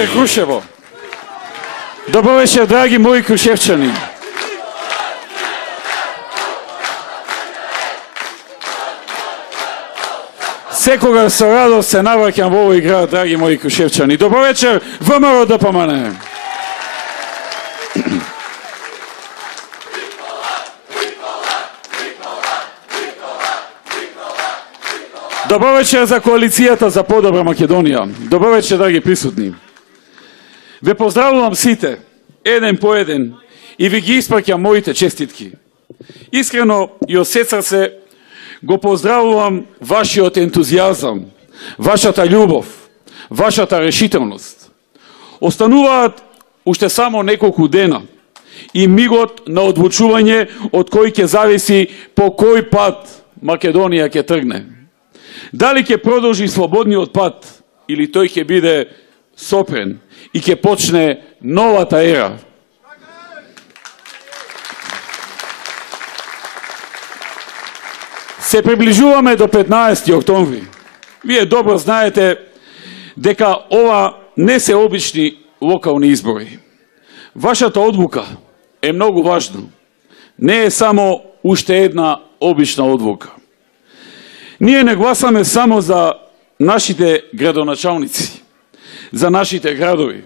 вечер, Крушево! Добро вечер, драги мои крушевчани! Секогаш со радост се навраќам во овој град, драги мои крушевчани. Добро вечер, ВМРО ДПМН! Добро вечер за коалицијата за подобра Македонија. Добро вечер, драги присутни. Ве поздравувам сите, еден по еден, и ви ги испраќам моите честитки. Искрено и од се срце го поздравувам вашиот ентузијазам, вашата љубов, вашата решителност. Остануваат уште само неколку дена и мигот на одлучување од кој ќе зависи по кој пат Македонија ќе тргне. Дали ќе продолжи слободниот пат или тој ќе биде сопрен и ќе почне новата ера. Се приближуваме до 15 октомври. Вие добро знаете дека ова не се обични локални избори. Вашата одлука е многу важна. Не е само уште една обична одлука. Ние не гласаме само за нашите градоначалници, за нашите градови.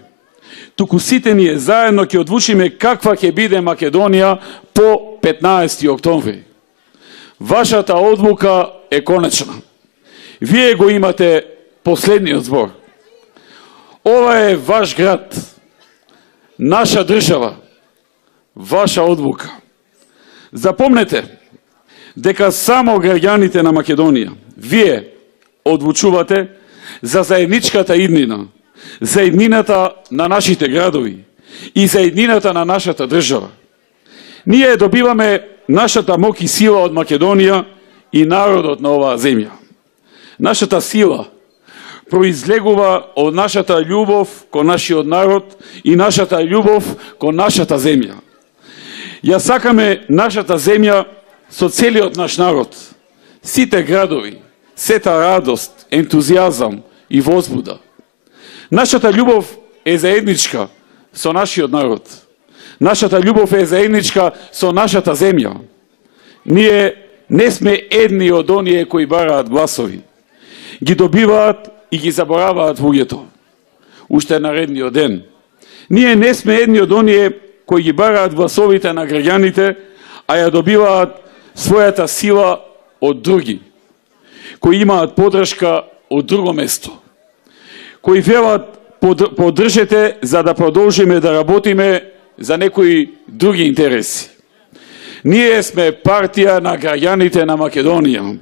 Туку сите ние заедно ќе одлучиме каква ќе биде Македонија по 15 октомври. Вашата одлука е конечна. Вие го имате последниот збор. Ова е ваш град, наша држава, ваша одлука. Запомнете дека само граѓаните на Македонија, вие одлучувате за заедничката иднина, за иднината на нашите градови и за иднината на нашата држава. Ние добиваме нашата моќ и сила од Македонија и народот на оваа земја. Нашата сила произлегува од нашата љубов кон нашиот народ и нашата љубов кон нашата земја. Ја сакаме нашата земја со целиот наш народ, сите градови, сета радост, ентузијазам и возбуда. Нашата љубов е заедничка со нашиот народ. Нашата љубов е заедничка со нашата земја. Ние не сме едни од оние кои бараат гласови. Ги добиваат и ги забораваат луѓето. Уште наредниот ден. Ние не сме едни од оние кои ги бараат гласовите на граѓаните, а ја добиваат својата сила од други, кои имаат поддршка од друго место, кои велат поддржете за да продолжиме да работиме за некои други интереси. Ние сме партија на граѓаните на Македонија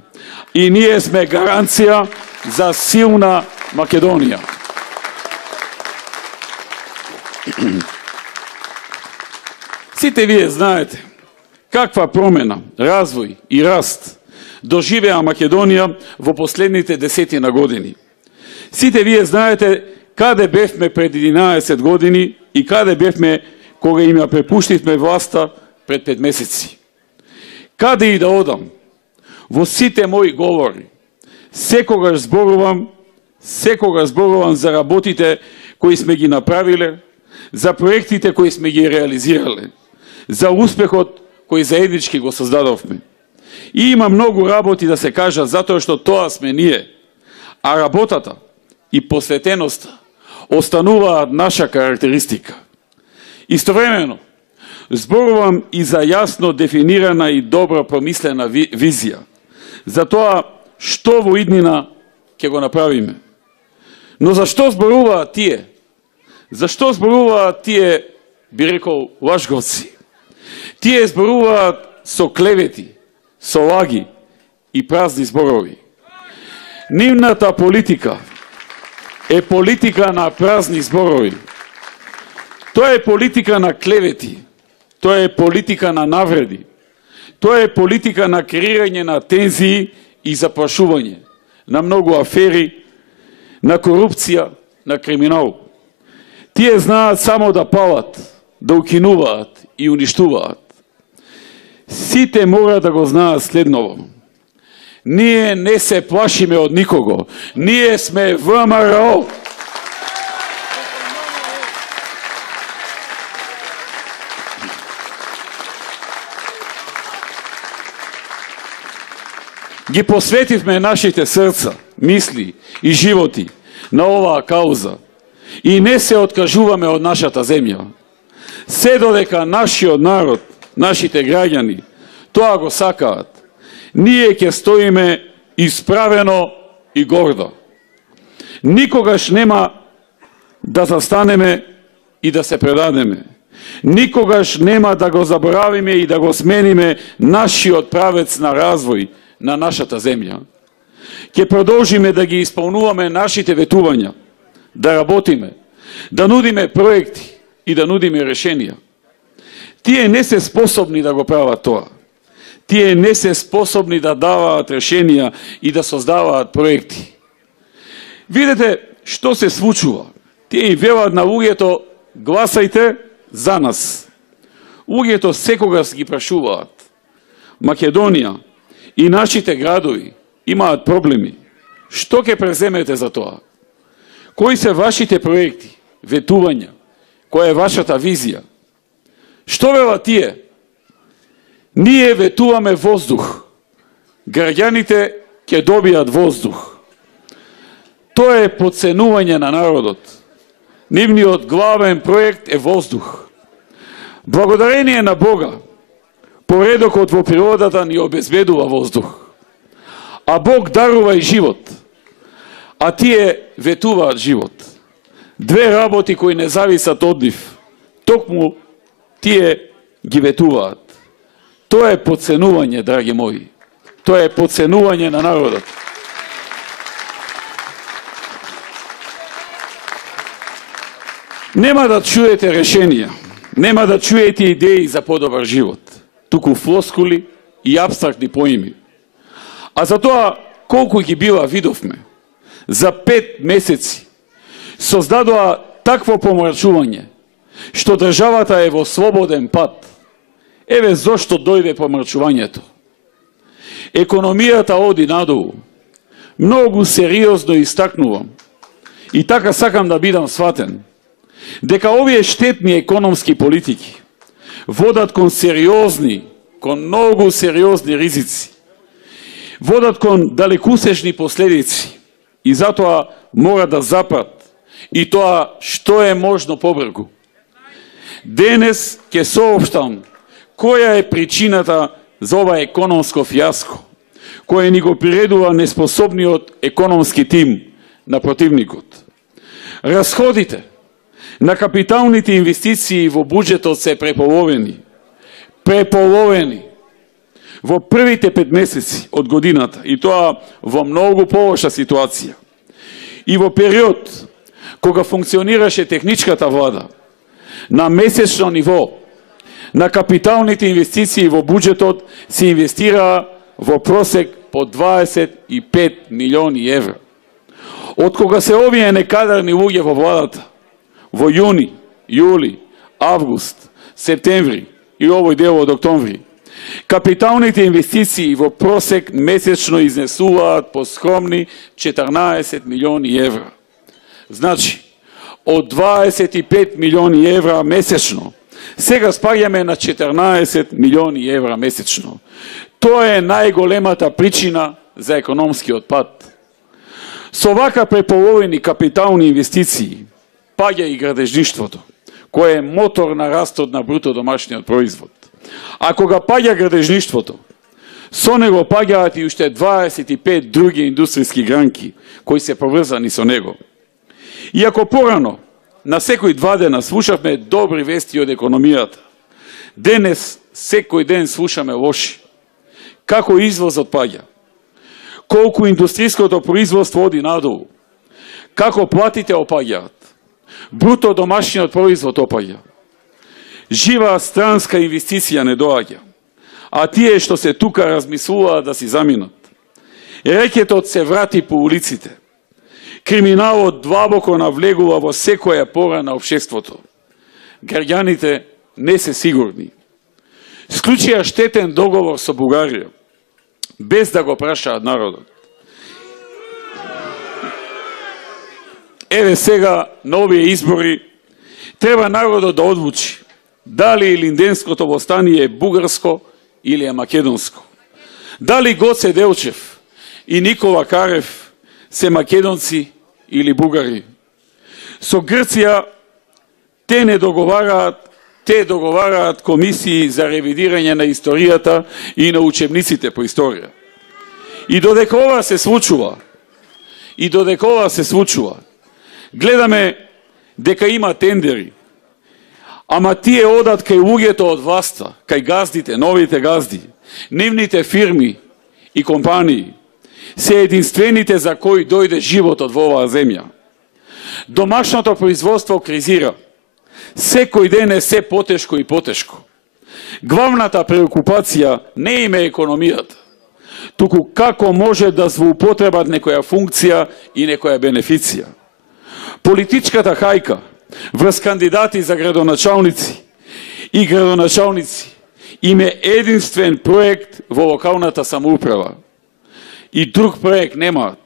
и ние сме гаранција за силна Македонија. Сите вие знаете каква промена, развој и раст доживеа Македонија во последните 10 години. Сите вие знаете каде бевме пред 11 години и каде бевме кога им ја препуштивме власта пред 5 месеци. Каде и да одам, во сите мои говори, секогаш зборувам за работите кои сме ги направиле, за проектите кои сме ги реализирале, за успехот кој заеднички го создадовме. И има многу работи да се кажа затоа што тоа сме ние, а работата и посветеноста остануваат наша карактеристика. Истовремено, зборувам и за јасно дефинирана и добро промислена визија за тоа што во иднина ќе го направиме. Но зашто зборуваат тие? Зашто зборуваат тие, би рекол, лажговци? Тие зборуваат со клевети, со лаги и празни зборови. Нивната политика е политика на празни зборови. Тоа е политика на клевети, тоа е политика на навреди, тоа е политика на креирање на тензии и заплашување, на многу афери, на корупција, на криминал. Тие знаат само да палат, да укинуваат и уништуваат. Сите мора да го знаат следново. Ние не се плашиме од никого. Ние сме ВМРО. ги посветивме нашите срца, мисли и животи на оваа кауза и не се откажуваме од нашата земја. Се додека нашиот народ, нашите граѓани, тоа го сакаат, ние ќе стоиме исправено и гордо. Никогаш нема да застанеме и да се предадеме. Никогаш нема да го заборавиме и да го смениме нашиот правец на развој на нашата земја. Ќе продолжиме да ги исполнуваме нашите ветувања, да работиме, да нудиме проекти и да нудиме решенија. Тие не се способни да го прават тоа. Тие не се способни да даваат решенија и да создаваат проекти. Видете што се случува. Тие и велат на луѓето: гласајте за нас. Луѓето секогаш ги прашуваат: Македонија и нашите градови имаат проблеми. Што ќе преземете за тоа? Кои се вашите проекти, ветувања? Која е вашата визија? Што велат тие? Ние ветуваме воздух. Граѓаните ќе добијат воздух. Тоа е потценување на народот. Нивниот главен проект е воздух. Благодарение на Бога, поредокот во природата ни обезбедува воздух. А Бог дарува и живот. А тие ветуваат живот. Две работи кои не зависат од нив, токму тие ги ветуваат. Тоа е потценување, драги мои. Тоа е потценување на народот. Нема да чуете решенија, нема да чуете идеи за подобар живот, туку флоскули и апстрактни поими. А за тоа колку ги била видовме, за 5 месеци создадоа такво помрачување, што државата е во слободен пат. Еве зошто дојде помрачувањето. Економијата оди надолу. Многу сериозно истакнувам и така сакам да бидам сватен, дека овие штетни економски политики водат кон сериозни, кон многу сериозни ризици, водат кон далекусечни последици и затоа мора да запрат и тоа што е можно побрзо. Денес ќе соопштам која е причината за ова економско фијаско, кој ни го приредува неспособниот економски тим на противникот. Расходите на капиталните инвестиции во буџетот се преполовени. Преполовени во првите 5 месеци од годината, и тоа во многу полоша ситуација. И во период кога функционираше техничката влада, на месечно ниво, на капиталните инвестиции во буџетот се инвестираа во просек по 25 милиони евра. Од кога се овие некадарни луѓе во владата, во јуни, јули, август, септември и овој дел од октомври, капиталните инвестиции во просек месечно изнесуваат по скромни 14 милиони евра. Значи, од 25 милиони евра месечно, сега спаѓаме на 14 милиони евра месечно. Тоа е најголемата причина за економскиот пат. Со вака преполовени капитални инвестиции паѓа и градежништвото, кое е мотор на растот на бруто домашниот производ. А кога паѓа градежништвото, со него паѓаат и уште 25 други индустријски гранки кои се поврзани со него. Иако порано на секој 2 дена слушавме добри вести од економијата, денес секој ден слушаме лоши. Како извозот паѓа, колку индустријското производство оди надолу, како платите опаѓаат, бруто домашниот производ опаѓа. Жива странска инвестиција не доаѓа, а тие што се тука размислуваат да си заминат. Рекетот се врати по улиците. Криминалот длабоко навлегува во секоја пора на општеството. Граѓаните не се сигурни. Склучија штетен договор со Бугарија, без да го прашаат народот. Еве сега на овие избори треба народот да одлучи дали Илинденското востание е бугарско или е македонско. Дали Гоце Делчев и Никола Карев се македонци или бугари. Со Грција те не договараат, те договараат комисии за ревидирање на историјата и на учебниците по историја. И додека ова се случува, гледаме дека има тендери, ама тие одат кај луѓето од власта, кај газдите, новите газди, нивните фирми и компании, се единствените за кои дојде животот во оваа земја. Домашното производство кризира. Секој ден е се потешко и потешко. Главната преокупација не им е економијата, туку како може да злоупотребат некоја функција и некоја бенефиција. Политичката хајка врз кандидати за градоначалници и градоначалници им е единствен проект во локалната самоуправа. И друг проект немаат.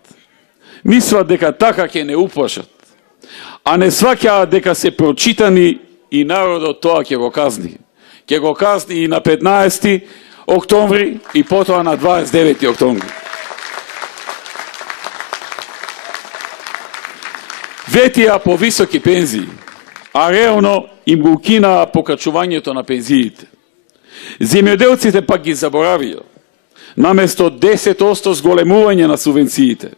Мислат дека така ќе не уплашат, а не сваќаат дека се прочитани и народот тоа ќе го казни. Ќе го казни и на 15 октомври и потоа на 29 октомври. Ветија по високи пензии, а реално им го укинаа покачувањето на пензиите. Земјоделците пак ги заборавија. Наместо 10% зголемување на субвенциите.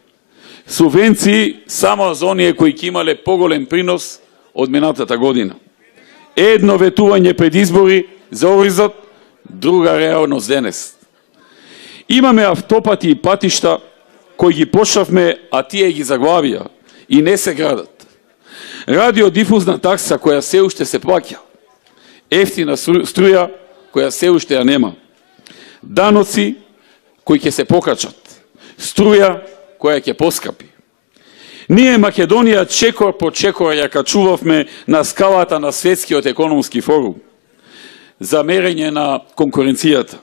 Субвенции само за оние кои ќе имале поголем принос од минатата година. Едно ветување пред избори за оризот, друга реалност денес. Имаме автопати и патишта кои ги почнавме, а тие ги заглавија и не се градат. Радиодифузна такса која се уште се плаќа. Ефтина струја која се уште ја нема. Даноци кои ќе се покачат. Струја која ќе поскапи. Ние Македонија чекор по чекор ја качувавме на скалата на Светскиот економски форум за мерење на конкуренцијата.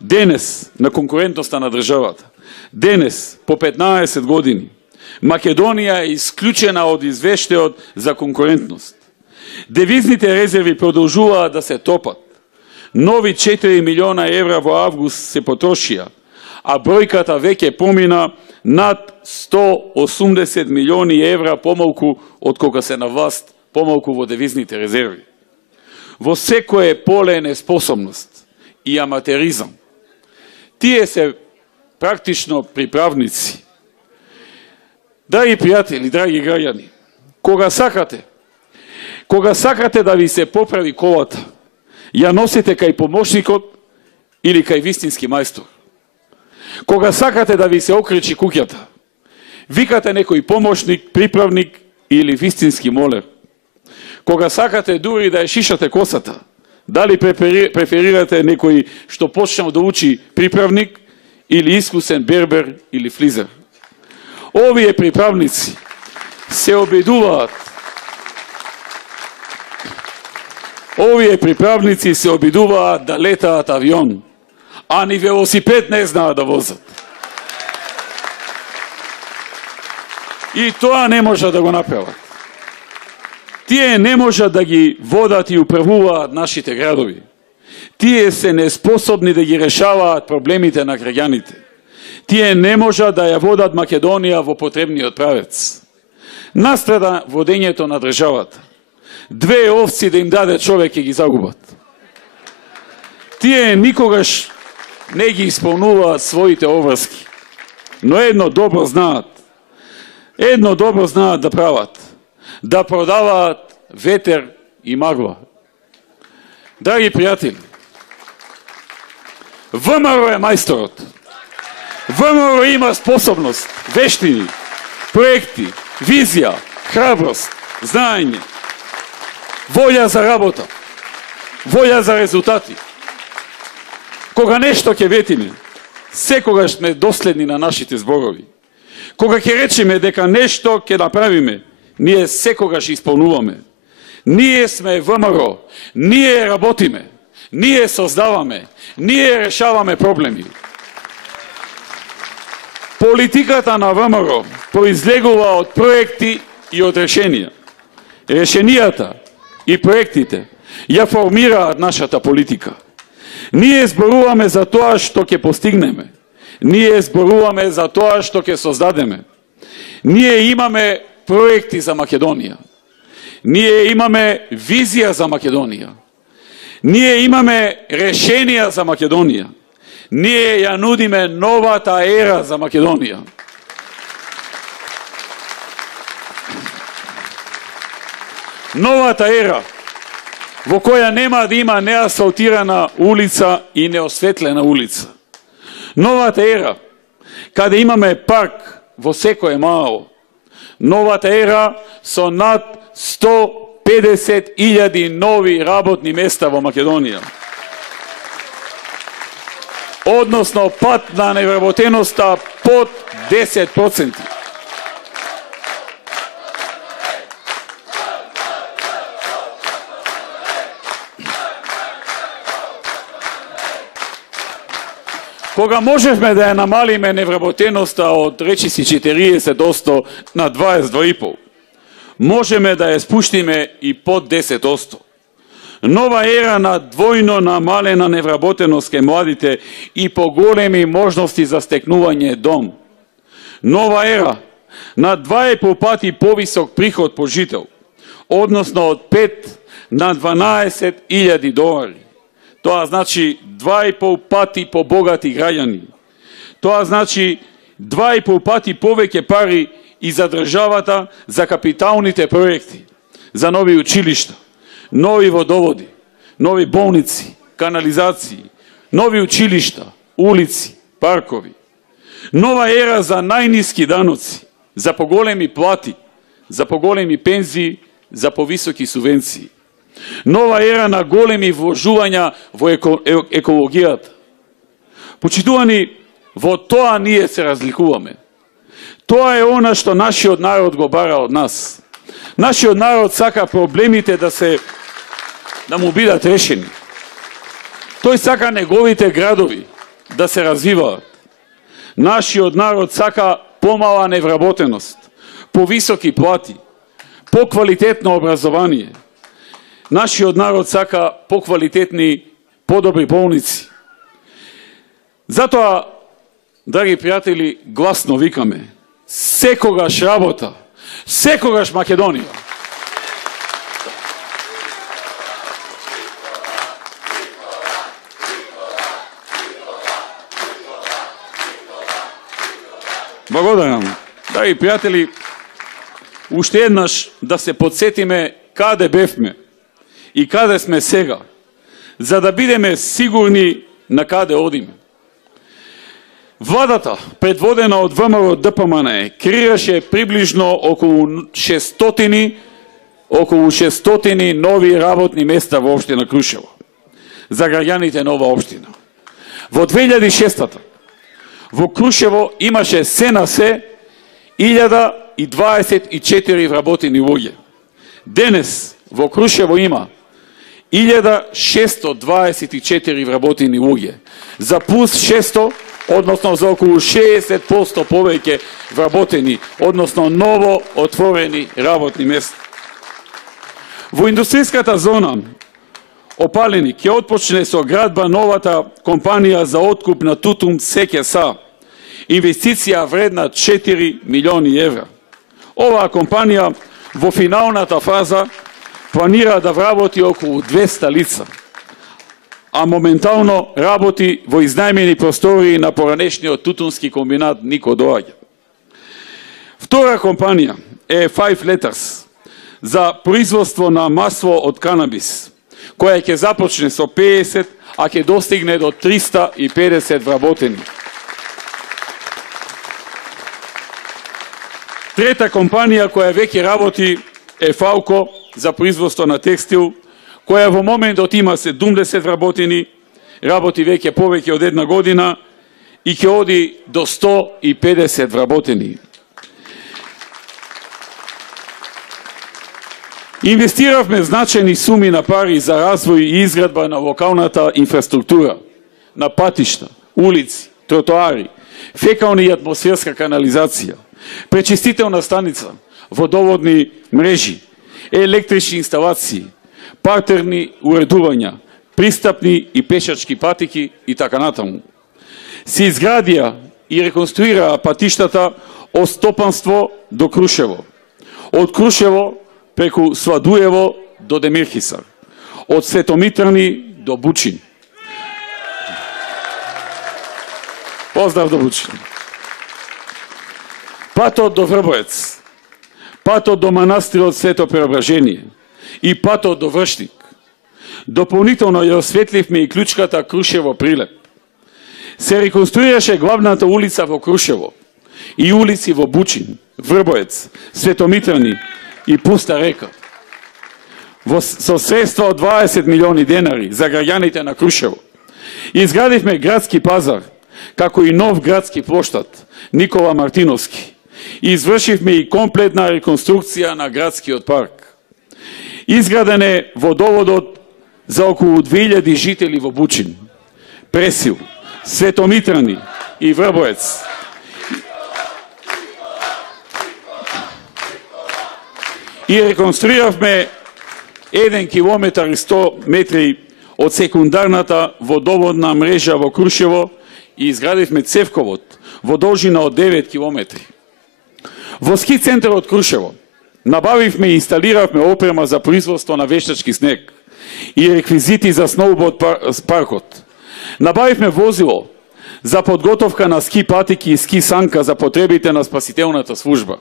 Денес, на конкурентноста на државата, денес, по 15 години, Македонија е исклучена од извештајот за конкурентност. Девизните резерви продолжуваат да се топат. Нови 4 милиона евра во август се потрошија, а бројката веќе помина над 180 милиони евра помалку од кога се на власт, помалку во девизните резерви. Во секое поле неспособност и аматеризам. Тие се практично приправници. Драги пријатели, драги граѓани, кога сакате да ви се поправи колата, ја носите кај помошникот или кај вистински мајстор. Кога сакате да ви се окречи куќата, викате некој помошник, приправник или вистински молер. Кога сакате дури да ја шишате косата, дали преферирате некој што почнал да учи приправник или искусен бербер или флизер. Овие приправници се обидуваат да летаат авион, а ни велосипед не знаат да возат. И тоа не можат да го направат. Тие не можат да ги водат и управуваат нашите градови. Тие се неспособни да ги решаваат проблемите на граѓаните. Тие не можат да ја водат Македонија во потребниот правец. Настрада водењето на државата. 2 овци да им даде човек ќе ги загубат. Тие никогаш не ги исполнуваат своите обврски, но едно добро знаат да прават, да продаваат ветер и магла. Драги пријатели, ВМРО е мајсторот. ВМРО има способност, вештини, проекти, визија, храброст, знаење, волја за работа, волја за резултати. Кога нешто ќе ветиме, секогаш сме доследни на нашите зборови. Кога ќе речеме дека нешто ќе направиме, ние секогаш исполнуваме. Ние сме ВМРО, ние работиме, ние создаваме, ние решаваме проблеми. Политиката на ВМРО произлегува од проекти и од решенија. Решенијата и проектите ја формираат нашата политика. Ние зборуваме за тоа што ќе постигнеме. Ние зборуваме за тоа што ќе создадеме. Ние имаме проекти за Македонија. Ние имаме визија за Македонија. Ние имаме решенија за Македонија. Ние ја нудиме новата ера за Македонија. Новата ера во која нема да има неасфалтирана улица и неосветлена улица. Новата ера каде имаме парк во секое мало. Новата ера со над 150.000 нови работни места во Македонија. Односно пат на невработеноста под 10%. Кога можевме да ја намалиме невработеноста од речиси 40% на 22,5%, можеме да ја спуштиме и под 10%. Нова ера на двојно намалена невработеност кај младите и поголеми можности за стекнување дом. Нова ера на 2,5 пати повисок приход по жител, односно од 5 на 12.000 долари. Тоа значи 2,5 пати побогати граѓани. Тоа значи 2,5 пати повеќе пари и за државата за капиталните проекти, за нови училишта, нови водоводи, нови болници, канализации, нови училишта, улици, паркови. Нова ера за најниски даноци, за поголеми плати, за поголеми пензии, за повисоки субвенции. Нова ера на големи вложувања во екологијата. Почитувани, во тоа ние се разликуваме. Тоа е она што нашиот народ го бара од нас. Нашиот народ сака проблемите да му бидат решени. Тој сака неговите градови да се развиваат. Нашиот народ сака помала невработеност, повисоки плати, поквалитетно образование. Нашиот народ сака поквалитетни, подобри болници. Затоа, драги пријатели, гласно викаме: секогаш работа, секогаш Македонија. Благодарам. Драги пријатели, уште еднаш да се подсетиме каде бевме и каде сме сега, за да бидеме сигурни на каде одиме. Владата, предводена од ВМРО ДПМН, креираше приближно околу 600 нови работни места во општина Крушево за граѓаните на ова општина. Во 2006 во Крушево имаше се на се 1024 вработени луѓе. Денес во Крушево има 1624 вработени луѓе, за плюс 600, односно за околу 60% повеќе вработени, односно ново отворени работни места. Во индустријската зона Опалени ќе отпочне со градба новата компанија за откуп на тутун СКС, инвестиција вредна 4 милиони евра. Оваа компанија во финалната фаза планира да вработи околу 200 лица, а моментално работи во изнајмени простории на поранешниот тутунски комбинат Нико Доаѓа. Втора компанија е Five Letters за производство на масло од канабис, која ќе започне со 50, а ќе достигне до 350 вработени. Трета компанија која веќе работи е Фалко за производство на текстил, која во моментот има 70 вработени, работи веќе повеќе од една година и ќе оди до 150 вработени. Инвестиравме значајни суми на пари за развој и изградба на локалната инфраструктура, на патишта, улици, тротоари, фекална и атмосферска канализација, пречистителна станица, водоводни мрежи, електрични инсталации, партерни уредувања, пристапни и пешачки патики и така натаму. Се изградија и реконструираа патиштата од Стопанство до Крушево, од Крушево преку Свадуево до Демирхисар, од Светомитрани до Бучин. Поздрав до Бучин. Патот до Врбоец, патот до манастирот Свето Преображение и патот до Вршник. Дополнително ја осветливме и клучката Крушево-Прилеп. Се реконструираше главната улица во Крушево и улици во Бучин, Врбоец, Светомитрани и Пуста река. Со средства од 20 милиони денари за граѓаните на Крушево. Изградивме градски пазар, како и нов градски плоштад Никола Мартиновски. Извршивме и комплетна реконструкција на градскиот парк. Изграден е водоводот за околу 2000 жители во Бучин, Пресил, Светомитрани и Врбоец. И реконструиравме 1 километар и 100 метри од секундарната водоводна мрежа во Крушево и изградивме цевковод во должина од 9 километри. Во ски центарот Крушево набавивме и инсталиравме опрема за производство на вештачки снег и реквизити за сноуборд паркот. Набавивме возило за подготовка на ски патики и ски санка за потребите на спасителната служба.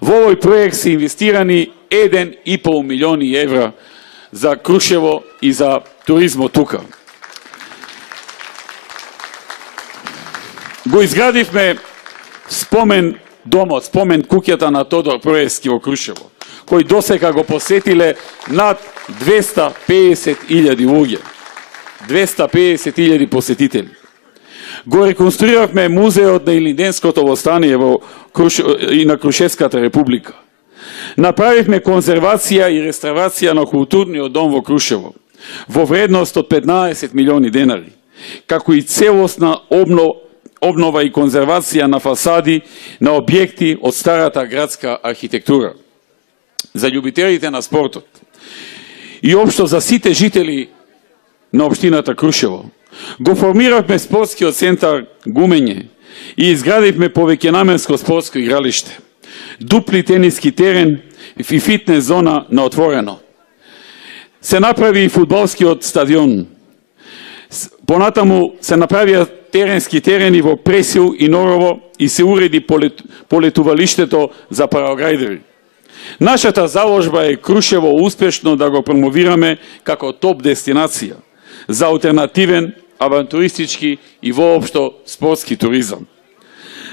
Во овој проект се инвестирани 1,5 милиони евра за Крушево и за туризмот тука. Го изградивме спомен домот, спомен куќата на Тодор Проевски во Крушево, кој досека го посетиле над 250.000 луѓе. 250.000 посетители. Го реконструиравме музеот на Илинденското востание и на Крушевската република. Направивме конзервација и реставрација на културниот дом во Крушево во вредност од 15 милиони денари, како и целосна обнова и конзервација на фасади на објекти од старата градска архитектура. За љубителите на спортот и општо за сите жители на општината Крушево, го формиравме спортскиот центар Гумење и изградивме повеќенаменско спортско игралиште, дупли тениски терен и фитнес зона на отворено. Се направи и фудбалскиот стадион. Понатаму се направија теренски терени во Пресил и Норово и се уреди полетувалиштето за параграјдери. Нашата заложба е Крушево успешно да го промовираме како топ дестинација за алтернативен, авантуристички и воопшто спортски туризам.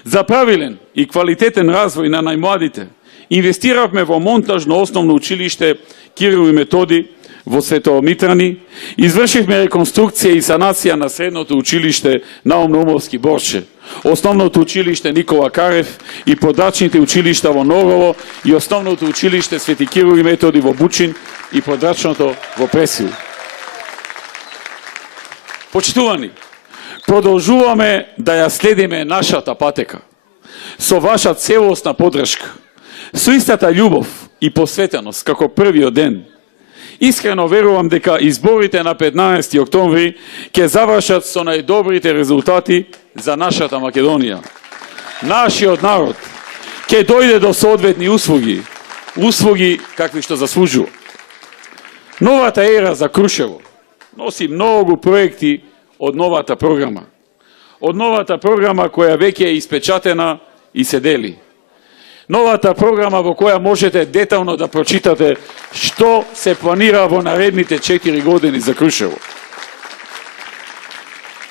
За правилен и квалитетен развој на најмладите, инвестиравме во монтажно основно училиште Кирил и Методи во Светомитрани, извршивме реконструкција и санација на средното училиште Наум Наумовски Борче, основното училиште Никола Карев и подрачните училишта во Норово и основното училиште Свети Кирил и Методи во Бучин и подрачното во Пресил. Почитувани, продолжуваме да ја следиме нашата патека со ваша целосна поддршка, со истата љубов и посветеност како првиот ден. Искрено верувам дека изборите на 15 октомври ќе завршат со најдобрите резултати за нашата Македонија. Нашиот народ ќе дојде до соодветни услуги какви што заслужува. Новата ера за Крушево носи многу проекти од новата програма. Од новата програма која веќе е испечатена и се дели. Новата програма во која можете детално да прочитате што се планира во наредните 4 години за Крушево.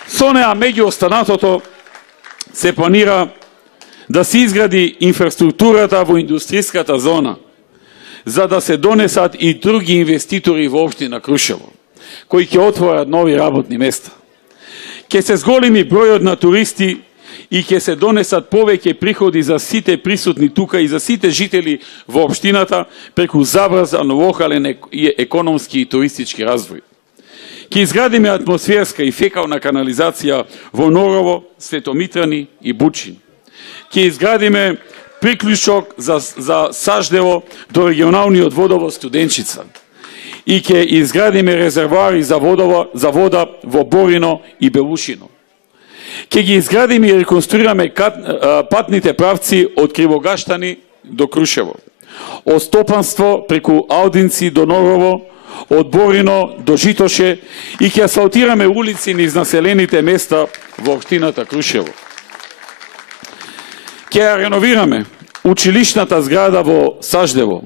Со неа меѓу останатото се планира да се изгради инфраструктурата во индустријската зона, за да се донесат и други инвеститори во општина Крушево, кои ќе отворат нови работни места. Ќе се зголеми бројот на туристи и ќе се донесат повеќе приходи за сите присутни тука и за сите жители во општината преку забрзан локален и економски и туристички развој. Ќе изградиме атмосферска и фекална канализација во Норово, Светомитрани и Бучин. Ќе изградиме приклучок за Саждево до регионалниот водовод Студенчица и ќе изградиме резервоари за вода во Борино и Белушино. Ке ги изградиме и реконструираме патните правци од Кривогаштани до Крушево, од Стопанство преку Аудинци до Норово, од Борино до Житоше и ќе асфалтираме улици низ населените места во општината Крушево. Ќе ја реновираме училишната зграда во Саждево,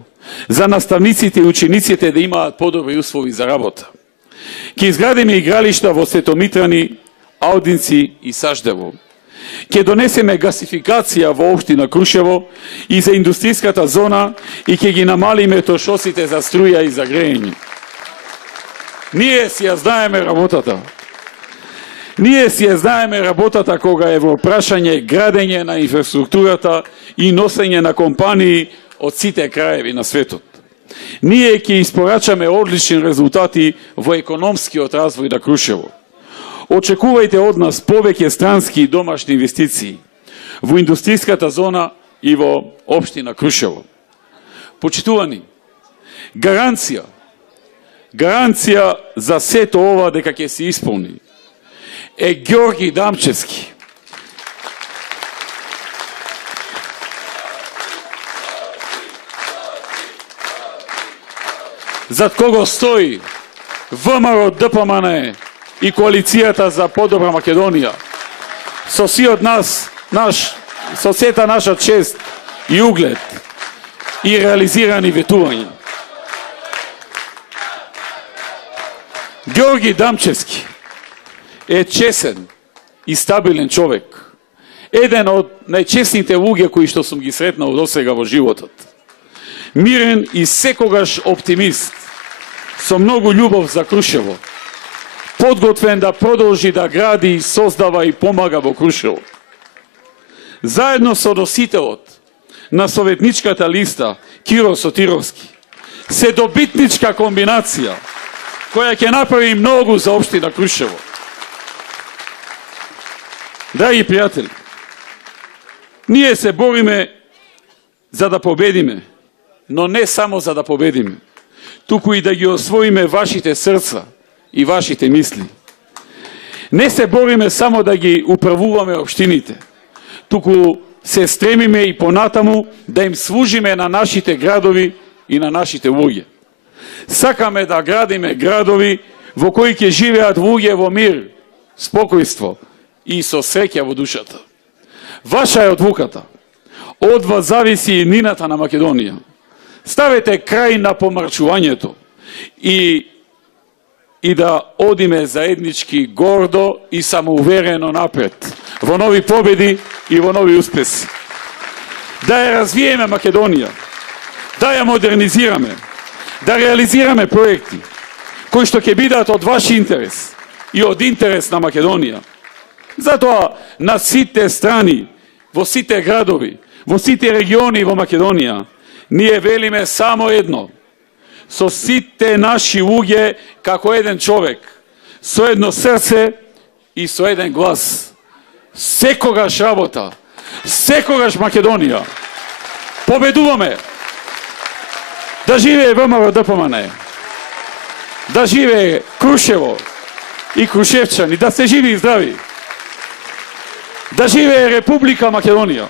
за наставниците и учениците да имаат подобри услови за работа. Ќе изградиме игралишта во Светомитрани, Аудинци и Саждево. Ќе донесеме гасификација во општина Крушево и за индустријската зона и ќе ги намалиме трошоците за струја и за грејење. Ние си ја знаеме работата. Ние си ја знаеме работата кога е во прашање градење на инфраструктурата и носење на компании од сите краеви на светот. Ние ќе испорачаме одлични резултати во економскиот развој на Крушево. Очекувајте од нас повеќе странски и домашни инвестиции во индустријската зона и во општина Крушево. Почитувани, гаранција за сето ова дека ќе се исполни е Ѓорги Дамчевски. Зад кого стои ВМРО, ДПМН и коалицијата за подобра Македонија, со сиот нас, со сета наша чест и углед и реализирани ветувања. Ѓорги Дамчевски е чесен и стабилен човек. Еден од најчесните луѓе кои што сум ги сретнал досега во животот. Мирен и секогаш оптимист, со многу љубов за Крушево. Подготвен да продолжи да гради, создава и помага во Крушево. Заедно со носителот на советничката листа Киро Сотировски, се добитничка комбинација која ќе направи многу за општина Крушево. Драги пријатели, ние се бориме за да победиме, но не само за да победиме, туку и да ги освоиме вашите срца и вашите мисли. Не се бориме само да ги управуваме општините, туку се стремиме и понатаму да им служиме на нашите градови и на нашите луѓе. Сакаме да градиме градови во кои ќе живеат луѓе во мир, спокојство и со среќа во душата. Ваша е одлуката. Од вас зависи и нината на Македонија. Ставете крај на помрачувањето и да одиме заеднички гордо и самоуверено напред во нови победи и во нови успеси. Да ја развиеме Македонија, да ја модернизираме, да реализираме проекти кои што ќе бидат од ваш интерес и од интерес на Македонија. Затоа на сите страни, во сите градови, во сите региони во Македонија, ние велиме само едно: со сите наши луѓе како еден човек, со едно срце и со еден глас. Секогаш работа, секогаш Македонија. Победуваме! Да живее ВМРО ДПМН! Да живее Крушево и крушевчани, да се живи и здрави! Да живее Република Македонија!